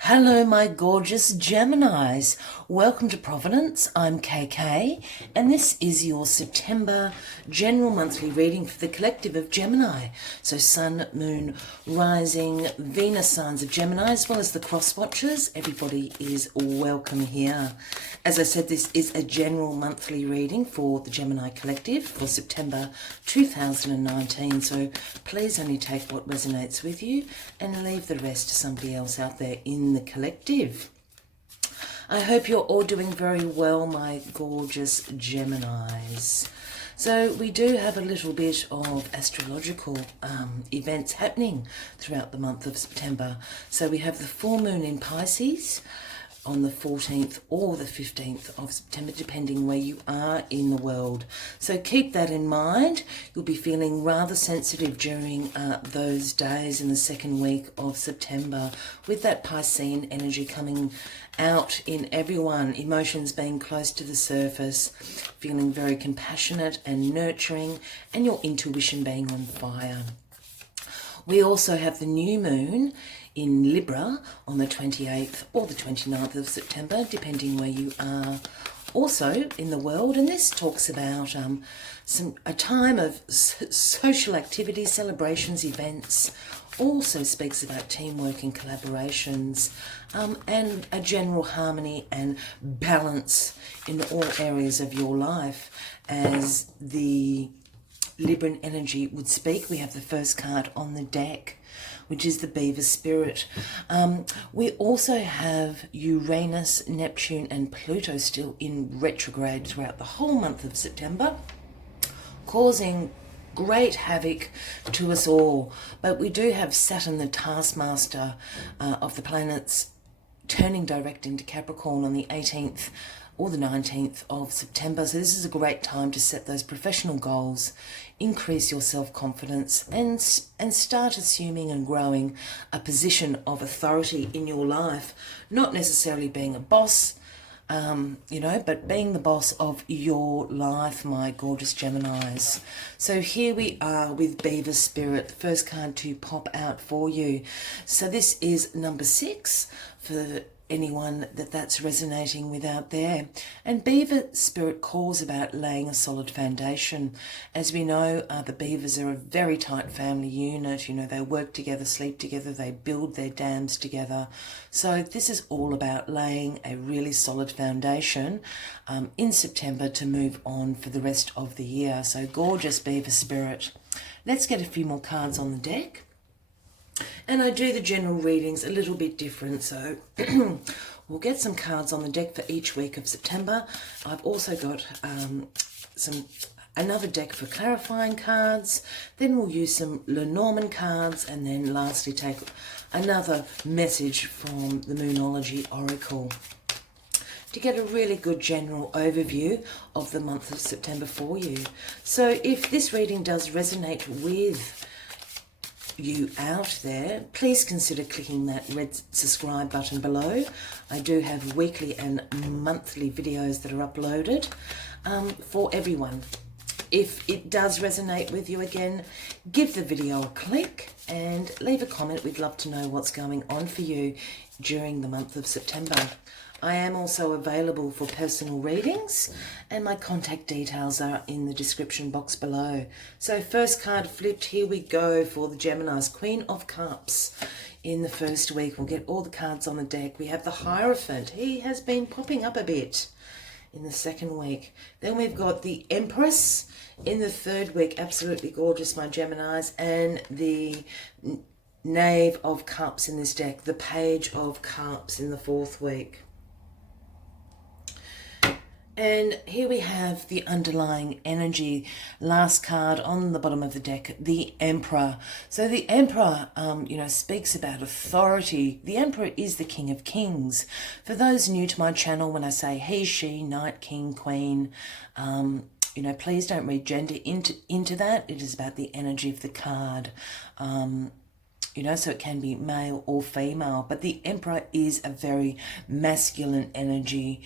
Hello, my gorgeous Geminis. Welcome to Providence. I'm KK, and this is your September general monthly reading for the collective of Gemini. So Sun, Moon, Rising, Venus signs of Gemini, as well as the cross watchers. Everybody is welcome here. As I said, this is a general monthly reading for the Gemini collective for September 2019. So please only take what resonates with you and leave the rest to somebody else out there in the collective. I hope you're all doing very well, my gorgeous Geminis. So we do have a little bit of astrological events happening throughout the month of September. So we have the full moon in Pisces on the 14th or the 15th of September, depending where you are in the world. So keep that in mind. You'll be feeling rather sensitive during those days in the second week of September, with that Piscean energy coming out in everyone, emotions being close to the surface, feeling very compassionate and nurturing, and your intuition being on fire. We also have the new moon in Libra on the 28th or the 29th of September, depending where you are also in the world. And this talks about a time of social activity, celebrations, events. Also speaks about teamwork and collaborations, and a general harmony and balance in all areas of your life. As the Libran energy would speak, we have the first card on the deck, which is the Beaver Spirit. We also have Uranus, Neptune and Pluto still in retrograde throughout the whole month of September, causing great havoc to us all. But we do have Saturn, the taskmaster of the planets, turning direct into Capricorn on the 18th or the 19th of September. So this is a great time to set those professional goals, increase your self-confidence, and start assuming and growing a position of authority in your life. Not necessarily being a boss, but being the boss of your life, my gorgeous Geminis. So here we are with Beaver Spirit, the first card to pop out for you. So this is number 6 for anyone that's resonating with out there. And Beaver Spirit calls about laying a solid foundation. As we know, the beavers are a very tight family unit. They work together, sleep together, they build their dams together. So this is all about laying a really solid foundation in September to move on for the rest of the year. So gorgeous Beaver Spirit. Let's get a few more cards on the deck. And I do the general readings a little bit different, so we'll get some cards on the deck for each week of September. I've also got another deck for clarifying cards. Then we'll use some Lenormand cards, and then lastly take another message from the Moonology Oracle to get a really good general overview of the month of September for you. So if this reading does resonate with you out there, please consider clicking that red subscribe button below. I do have weekly and monthly videos that are uploaded for everyone. If it does resonate with you, again, give the video a click and leave a comment. We'd love to know what's going on for you during the month of September. I am also available for personal readings, and my contact details are in the description box below. So first card flipped, here we go for the Geminis. Queen of Cups in the first week. We'll get all the cards on the deck. We have the Hierophant. He has been popping up a bit in the second week. Then we've got the Empress in the third week. Absolutely gorgeous, my Geminis. And the Knave of Cups in this deck. The Page of Cups in the fourth week. And here we have the underlying energy. Last card on the bottom of the deck, the Emperor. So the Emperor, speaks about authority. The Emperor is the King of Kings. For those new to my channel, when I say he, she, knight, king, queen, please don't read gender into that. It is about the energy of the card. So it can be male or female. But the Emperor is a very masculine energy.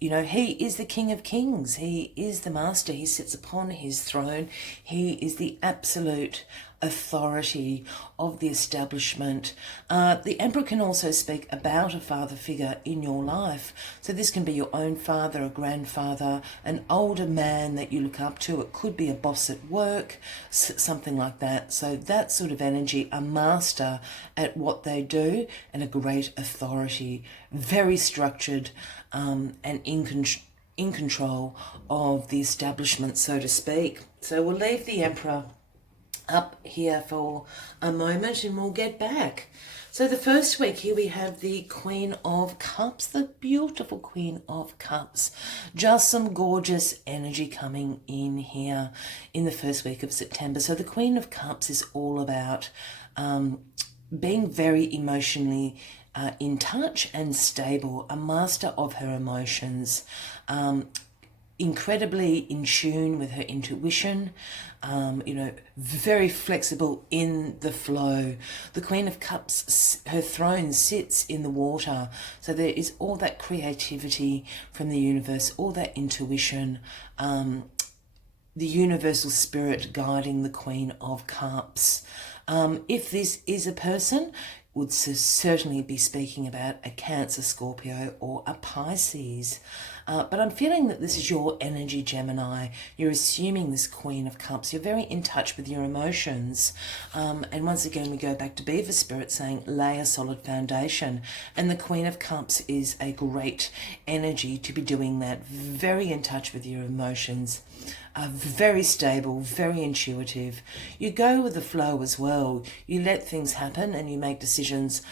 He is the King of Kings. He is the master. He sits upon his throne. He is the absolute authority, of the establishment. The Emperor can also speak about a father figure in your life. So this can be your own father, a grandfather, an older man that you look up to. It could be a boss at work, something like that. So that sort of energy, a master at what they do and a great authority, very structured and in control of the establishment, so to speak. So we'll leave the Emperor up here for a moment and we'll get back. So the first week here we have the Queen of Cups, the beautiful Queen of Cups. Just some gorgeous energy coming in here in the first week of September. So the Queen of Cups is all about being very emotionally in touch and stable, a master of her emotions, incredibly in tune with her intuition, very flexible in the flow. The Queen of Cups, her throne sits in the water. So there is all that creativity from the universe, all that intuition, the universal spirit guiding the Queen of Cups. If this is a person, would certainly be speaking about a Cancer, Scorpio, or a Pisces. But I'm feeling that this is your energy, Gemini. You're assuming this Queen of Cups. You're very in touch with your emotions. And once again, we go back to Beaver Spirit saying, lay a solid foundation. And the Queen of Cups is a great energy to be doing that. Very in touch with your emotions. Very stable, very intuitive. You go with the flow as well. You let things happen and you make decisions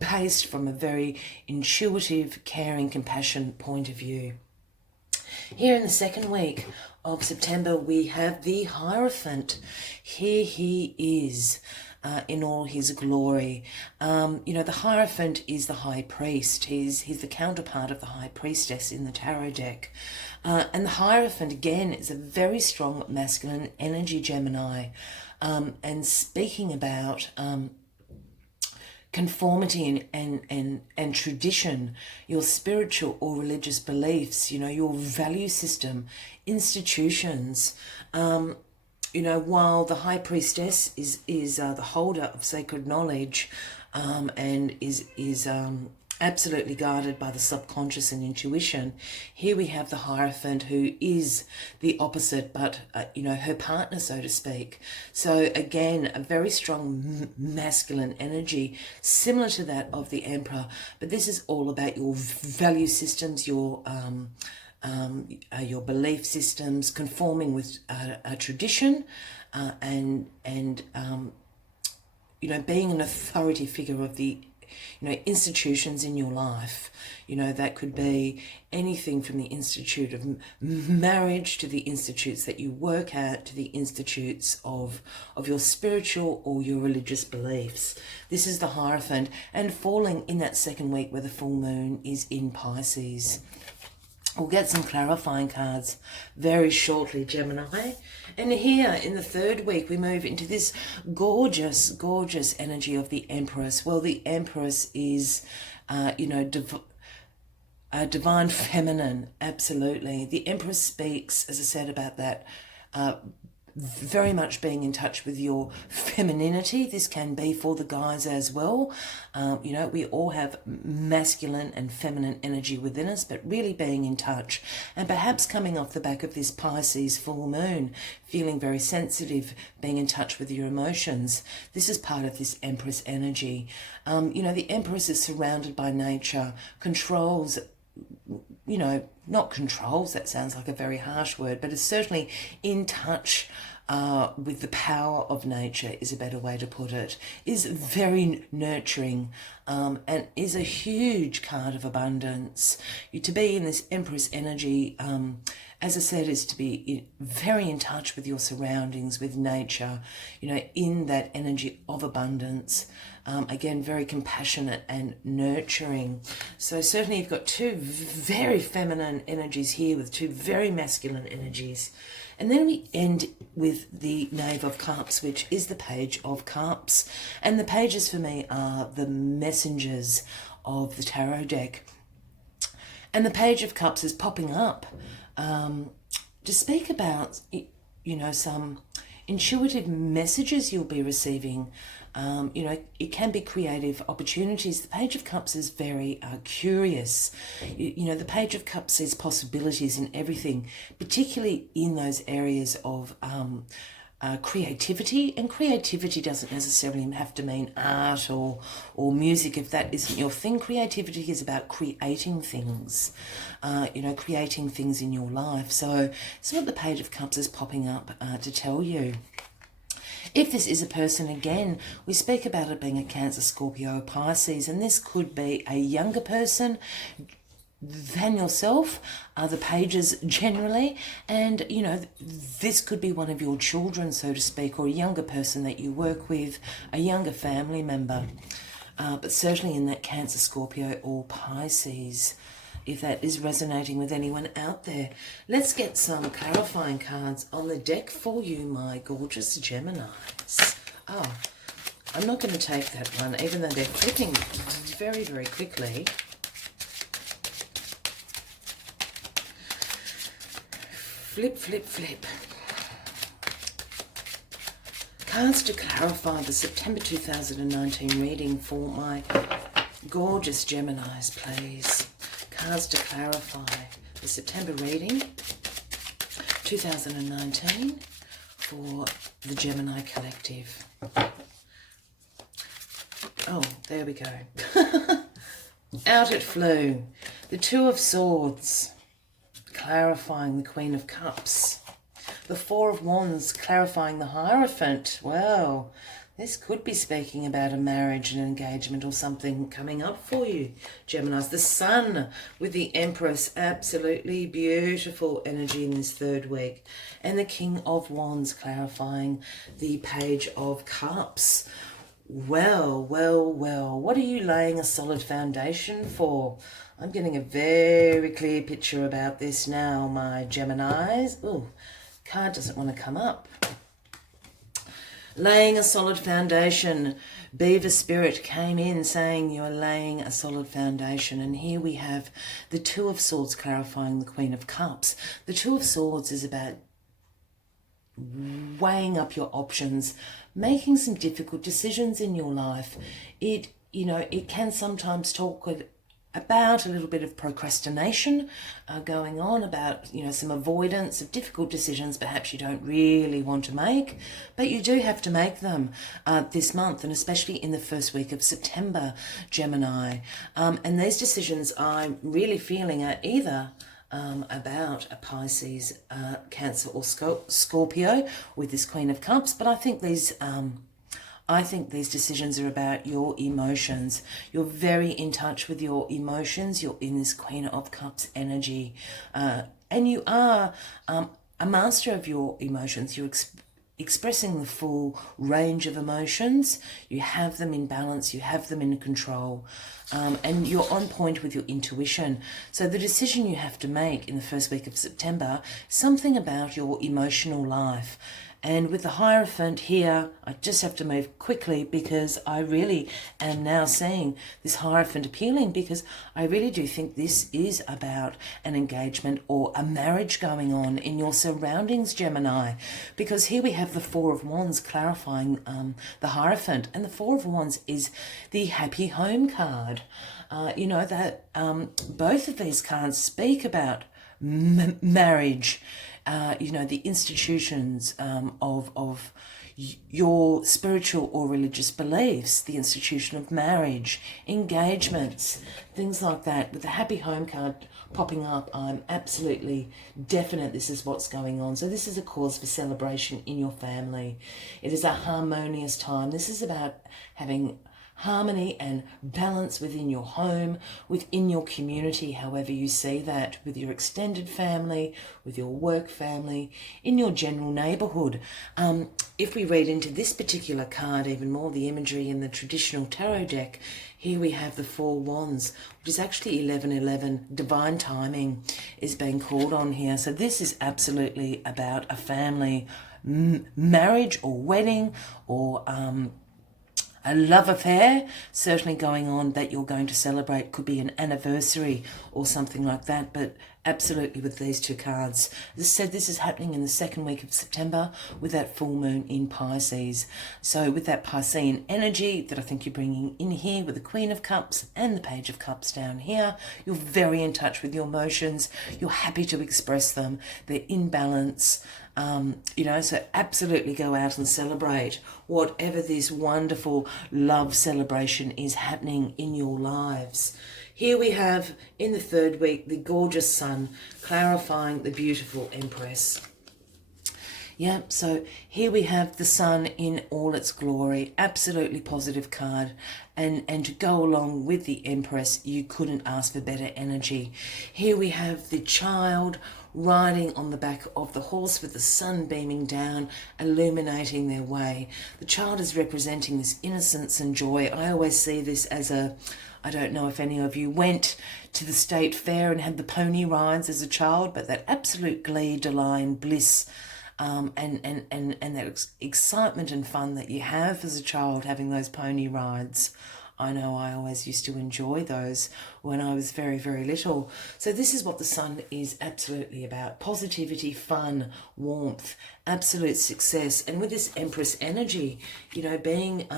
based from a very intuitive, caring, compassion point of view. Here in the second week of September, we have the Hierophant. Here he is. In all his glory. The Hierophant is the High Priest. He's the counterpart of the High Priestess in the tarot deck. And the Hierophant, again, is a very strong masculine energy, Gemini. And speaking about conformity and tradition, your spiritual or religious beliefs, your value system, institutions. While the High Priestess is the holder of sacred knowledge and is absolutely guided by the subconscious and intuition, here we have the Hierophant, who is the opposite, but, her partner, so to speak. So again, a very strong masculine energy, similar to that of the Emperor, but this is all about your value systems, your belief systems, conforming with a tradition, and being an authority figure of the institutions in your life. That could be anything from the institute of marriage to the institutes that you work at, to the institutes of your spiritual or your religious beliefs. This is the Hierophant, and falling in that second week where the full moon is in Pisces. We'll get some clarifying cards very shortly, Gemini. And here in the third week, we move into this gorgeous, gorgeous energy of the Empress. Well, the Empress is, divine feminine, absolutely. The Empress speaks, as I said, about that very much being in touch with your femininity. This can be for the guys as well. We all have masculine and feminine energy within us, but really being in touch. And perhaps coming off the back of this Pisces full moon, feeling very sensitive, being in touch with your emotions. This is part of this Empress energy. The Empress is surrounded by nature, controls, not controls, that sounds like a very harsh word, but is certainly in touch with the power of nature, is a better way to put it, is very nurturing, and is a huge card of abundance. To be in this Empress energy, as I said, is to be very in touch with your surroundings, with nature, in that energy of abundance. Again, very compassionate and nurturing. So certainly you've got two very feminine energies here with two very masculine energies. And then we end with the Knave of Cups, which is the Page of Cups. And the pages for me are the messengers of the tarot deck. And the Page of Cups is popping up to speak about, some intuitive messages you'll be receiving. It can be creative opportunities. The Page of Cups is very curious. The Page of Cups sees possibilities in everything, particularly in those areas of creativity. And creativity doesn't necessarily have to mean art or music if that isn't your thing. Creativity is about creating things, creating things in your life. So it's what the Page of Cups is popping up to tell you. If this is a person, again, we speak about it being a Cancer, Scorpio, Pisces, and this could be a younger person than yourself, the pages generally, and this could be one of your children, so to speak, or a younger person that you work with, a younger family member, but certainly in that Cancer, Scorpio, or Pisces, if that is resonating with anyone out there. Let's get some clarifying cards on the deck for you, my gorgeous Geminis. Oh, I'm not going to take that one, even though they're flipping very, very quickly. Flip, flip, flip. Cards to clarify the September 2019 reading for my gorgeous Geminis, please. Cards to clarify the September reading 2019 for the Gemini collective. Oh, there we go. Out it flew. The Two of Swords, clarifying the Queen of Cups. The Four of Wands, clarifying the Hierophant. Wow, this could be speaking about a marriage, an engagement, or something coming up for you, Geminis. The Sun with the Empress, absolutely beautiful energy in this third week. And the King of Wands, clarifying the Page of Cups. Well, well, well, what are you laying a solid foundation for? I'm getting a very clear picture about this now, my Geminis. Oh, card doesn't want to come up. Laying a solid foundation. Beaver Spirit came in saying you're laying a solid foundation. And here we have the Two of Swords clarifying the Queen of Cups. The Two of Swords is about weighing up your options, making some difficult decisions in your life. It can sometimes talk about a little bit of procrastination going on, about some avoidance of difficult decisions perhaps you don't really want to make, but you do have to make them this month, and especially in the first week of September, Gemini. And these decisions I'm really feeling are either about a Pisces, Cancer, or Scorpio with this Queen of Cups, but I think these decisions are about your emotions. You're very in touch with your emotions. You're in this Queen of Cups energy. And you are a master of your emotions. You're expressing the full range of emotions. You have them in balance. You have them in control. And you're on point with your intuition. So the decision you have to make in the first week of September, something about your emotional life. And with the Hierophant here, I just have to move quickly because I really am now seeing this Hierophant appealing, because I really do think this is about an engagement or a marriage going on in your surroundings, Gemini. Because here we have the Four of Wands clarifying the Hierophant, and the Four of Wands is the happy home card. Both of these cards speak about marriage. The institutions of your spiritual or religious beliefs, the institution of marriage, engagements, things like that. With the happy home card popping up, I'm absolutely definite this is what's going on. So this is a cause for celebration in your family. It is a harmonious time. This is about having harmony and balance within your home, within your community, however you see that, with your extended family, with your work family, in your general neighbourhood. If we read into this particular card even more, the imagery in the traditional tarot deck, here we have the Four Wands, which is actually 1111. Divine timing is being called on here. So this is absolutely about a family marriage or wedding, or a love affair certainly going on that you're going to celebrate. Could be an anniversary or something like that, but absolutely with these two cards. As I said, this is happening in the second week of September with that full moon in Pisces. So with that Piscean energy that I think you're bringing in here with the Queen of Cups and the Page of Cups down here, you're very in touch with your emotions. You're happy to express them. They're in balance. So absolutely go out and celebrate whatever this wonderful love celebration is happening in your lives. Here we have, in the third week, the gorgeous sun clarifying the beautiful Empress. Yeah, so here we have the sun in all its glory, absolutely positive card. And to go along with the Empress, you couldn't ask for better energy. Here we have the child riding on the back of the horse with the sun beaming down, illuminating their way. The child is representing this innocence and joy. I always see this as I don't know if any of you went to the state fair and had the pony rides as a child, but that absolute glee, delight, and bliss, and that excitement and fun that you have as a child having those pony rides. I know I always used to enjoy those when I was very, very little. So this is what the sun is absolutely about. Positivity, fun, warmth, absolute success. And with this Empress energy, being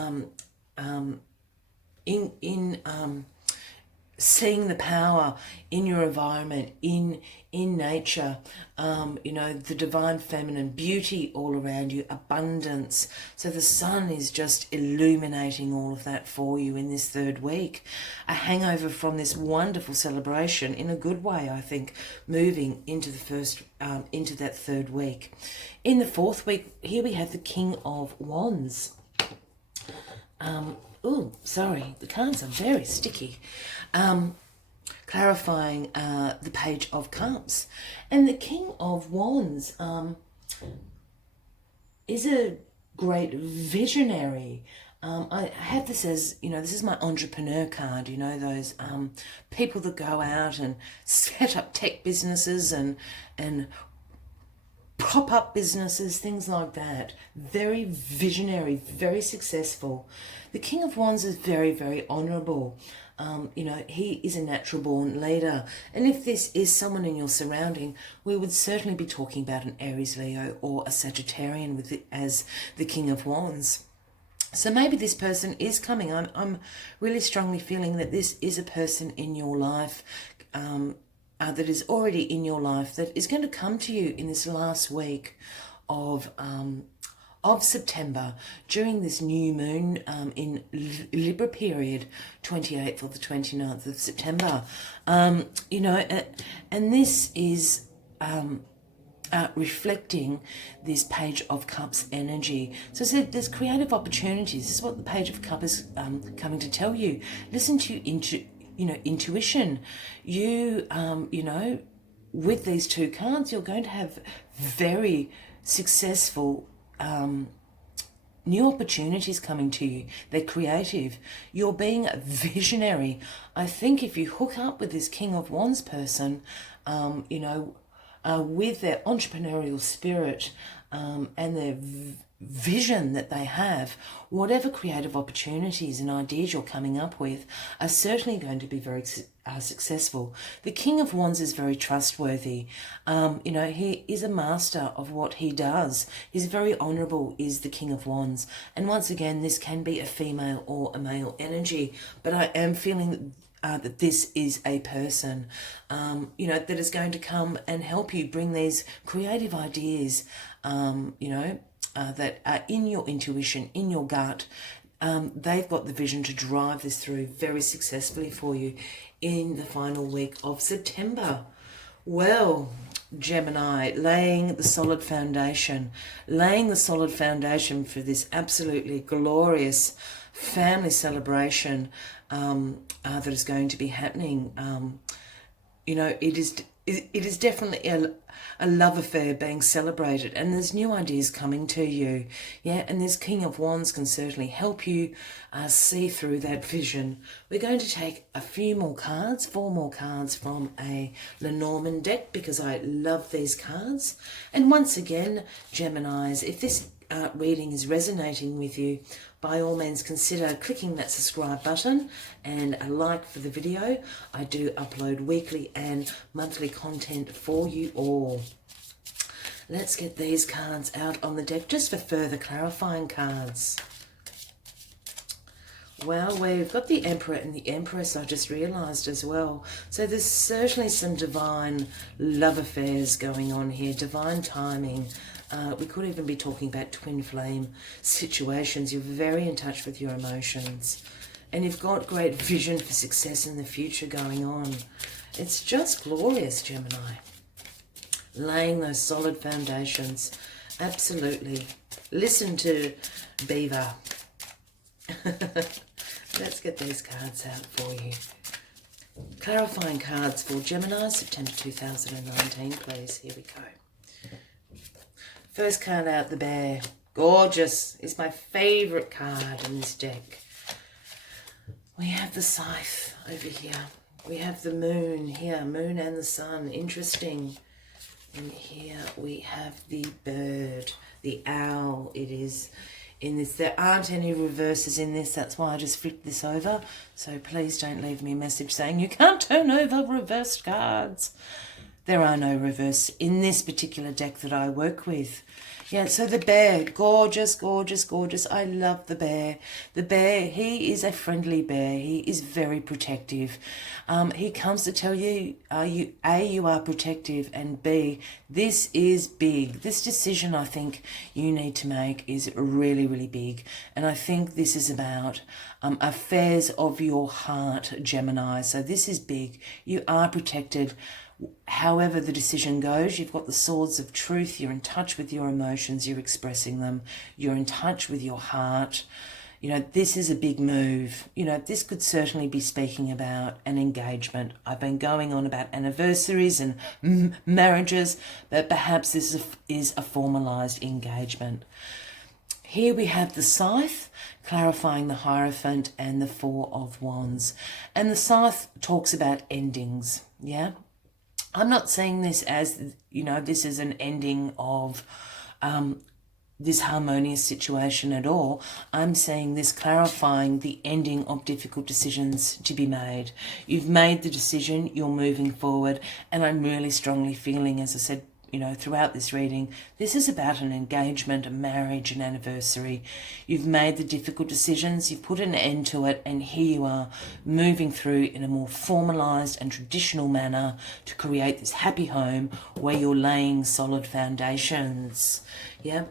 seeing the power in your environment, in nature, the divine feminine beauty all around you, abundance. So the sun is just illuminating all of that for you in this third week. A hangover from this wonderful celebration in a good way, I think, moving into into that third week. In the fourth week, here we have the King of Wands. The cards are very sticky. Clarifying the Page of Cups. And the King of Wands is a great visionary. I have this as, this is my entrepreneur card, those people that go out and set up tech businesses and prop up businesses, things like that. Very visionary, very successful. The King of Wands is very, very honourable. He is a natural born leader. And if this is someone in your surrounding, we would certainly be talking about an Aries, Leo, or a Sagittarian with it as the King of Wands. So maybe this person is coming. I'm really strongly feeling that this is a person in your life, that is already in your life, that is going to come to you in this last week of September, during this new moon in Libra period, 28th or the 29th of September. And this is reflecting this Page of Cups energy. So there's creative opportunities. This is what the Page of Cups is coming to tell you. Listen to intuition. With these two cards, you're going to have very successful new opportunities coming to you. They're creative. You're being visionary. I think if you hook up with this King of Wands person, with their entrepreneurial spirit and their vision that they have, whatever creative opportunities and ideas you're coming up with are certainly going to be very successful. The King of Wands is very trustworthy. He is a master of what he does. He's very honourable, is the King of Wands. And once again, this can be a female or a male energy, but I am feeling that this is a person, that is going to come and help you bring these creative ideas, that are in your intuition, in your gut. They've got the vision to drive this through very successfully for you in the final week of September. Well, Gemini, laying the solid foundation for this absolutely glorious family celebration that is going to be happening. It is definitely a love affair being celebrated, and there's new ideas coming to you. Yeah, and this King of Wands can certainly help you see through that vision. We're going to take a few more cards, 4 more cards from a Lenormand deck, because I love these cards. And once again, Geminis, if this reading is resonating with you, by all means consider clicking that subscribe button and a like for the video. I do upload weekly and monthly content for you all. Let's get these cards out on the deck just for further clarifying cards. Well, we've got the Emperor and the Empress, I just realised as well. So there's certainly some divine love affairs going on here, divine timing. We could even be talking about twin flame situations. You're very in touch with your emotions. And you've got great vision for success in the future going on. It's just glorious, Gemini. Laying those solid foundations. Absolutely. Listen to Beaver. Let's get these cards out for you. Clarifying cards for Gemini, September 2019, please. Here we go. First card out, the Bear. Gorgeous. It's my favourite card in this deck. We have the Scythe over here. We have the Moon here. Moon and the Sun. Interesting. And here we have the Bird. The Owl. It is in this. There aren't any reverses in this. That's why I just flipped this over. So please don't leave me a message saying you can't turn over reversed cards. There are no reverse in this particular deck that I work with. Yeah, so the Bear, gorgeous, gorgeous, gorgeous. I love the Bear. The Bear, he is a friendly bear. He is very protective. He comes to tell you, you are protective, and B, this is big. This decision I think you need to make is really, really big. And I think this is about affairs of your heart, Gemini. So this is big. You are protected. However the decision goes, you've got the swords of truth. You're in touch with your emotions. You're expressing them. You're in touch with your heart. You know, this is a big move. You know, this could certainly be speaking about an engagement. I've been going on about anniversaries and marriages, but perhaps this is a formalized engagement. Here we have the Scythe, clarifying the Hierophant and the Four of Wands. And the Scythe talks about endings, yeah? I'm not seeing this as, you know, this is an ending of this harmonious situation at all. I'm saying this clarifying the ending of difficult decisions to be made. You've made the decision, you're moving forward, and I'm really strongly feeling, as I said, you know, throughout this reading, this is about an engagement, a marriage, an anniversary. You've made the difficult decisions, you've put an end to it, and here you are moving through in a more formalized and traditional manner to create this happy home where you're laying solid foundations. Yeah.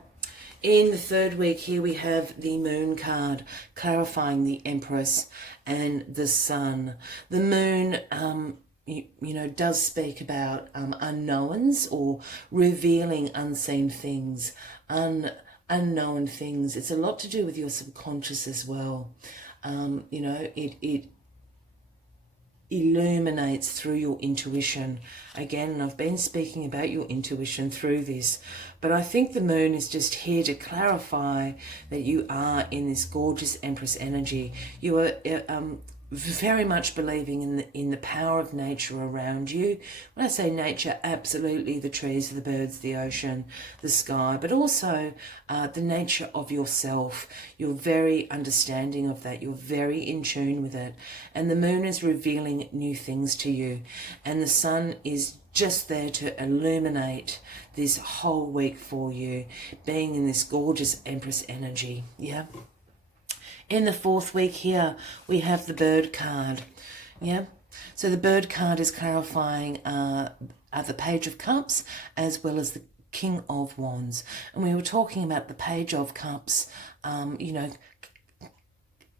In the third week, here we have the Moon card, clarifying the Empress and the Sun. The Moon, you know, does speak about unknowns or revealing unseen things, unknown things. It's a lot to do with your subconscious as well. You know, it illuminates through your intuition. Again, I've been speaking about your intuition through this, but I think the Moon is just here to clarify that you are in this gorgeous Empress energy. You are very much believing in the power of nature around you. When I say nature, absolutely the trees, the birds, the ocean, the sky, but also the nature of yourself. You're very understanding of that. You're very in tune with it. And the Moon is revealing new things to you. And the Sun is just there to illuminate this whole week for you, being in this gorgeous Empress energy. Yeah. In the fourth week here, we have the Bird card. Yeah. So the Bird card is clarifying the Page of Cups as well as the King of Wands. And we were talking about the Page of Cups, you know,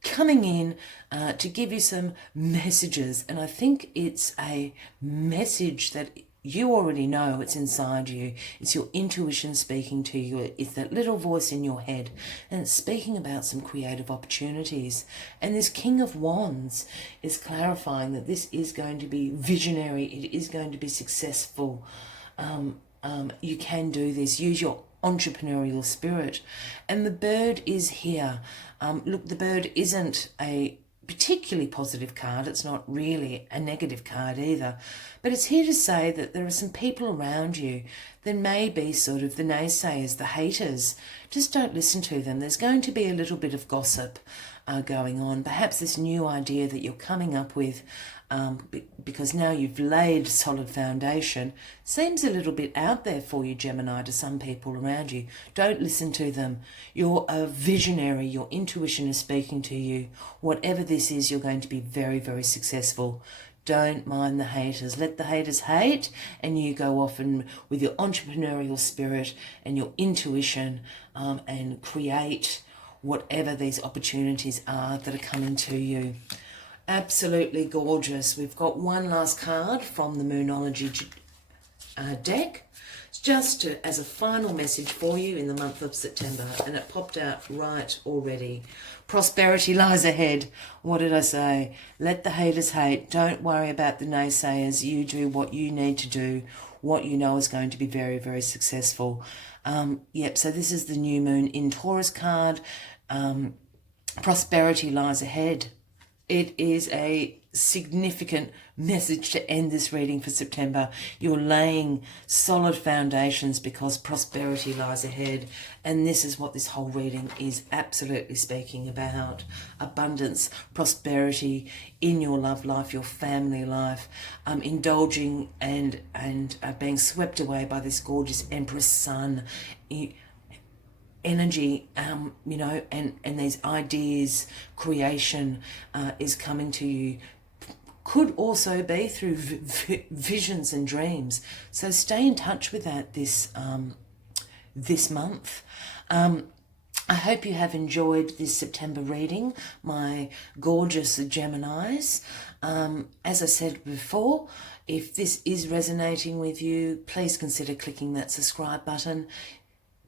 coming in to give you some messages. And I think it's a message that you already know. It's inside you. It's your intuition speaking to you. It's that little voice in your head, and it's speaking about some creative opportunities. And this King of Wands is clarifying that this is going to be visionary. It is going to be successful. You can do this. Use your entrepreneurial spirit. And the Bird is here. Look, the Bird isn't a particularly positive card. It's not really a negative card either, But it's here to say that there are some people around you that may be sort of the naysayers, the haters. Just don't listen to them. There's going to be a little bit of gossip going on. Perhaps this new idea that you're coming up with, because now you've laid solid foundation, seems a little bit out there for you, Gemini, to some people around you. Don't listen to them. You're a visionary. Your intuition is speaking to you. Whatever this is, you're going to be very, very successful. Don't mind the haters. Let the haters hate, and you go off and with your entrepreneurial spirit and your intuition and create whatever these opportunities are that are coming to you. Absolutely gorgeous. We've got one last card from the Moonology deck. It's just as a final message for you in the month of September, and it popped out right already. Prosperity lies ahead. What did I say? Let the haters hate. Don't worry about the naysayers. You do what you need to do, what you know is going to be very, very successful. Yep, so this is the new moon in Taurus card. Prosperity lies ahead. It is a significant message to end this reading for September. You're laying solid foundations because prosperity lies ahead. And this is what this whole reading is absolutely speaking about. Abundance, prosperity in your love life, your family life, indulging and being swept away by this gorgeous Empress Sun energy, you know, and these ideas, creation is coming to you. Could also be through visions and dreams. So stay in touch with that this month. I hope you have enjoyed this September reading, my gorgeous Geminis. As I said before, if this is resonating with you, please consider clicking that subscribe button.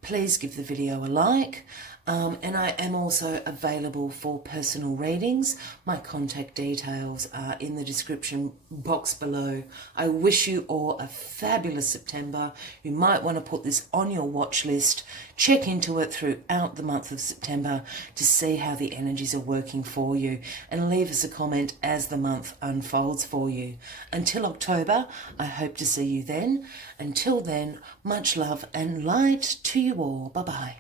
Please give the video a like, and I am also available for personal readings. My contact details are in the description box below. I wish you all a fabulous September. You might want to put this on your watch list. Check into it throughout the month of September to see how the energies are working for you, and leave us a comment as the month unfolds for you. Until October, I hope to see you then. Until then, much love and light to you all. Bye-bye.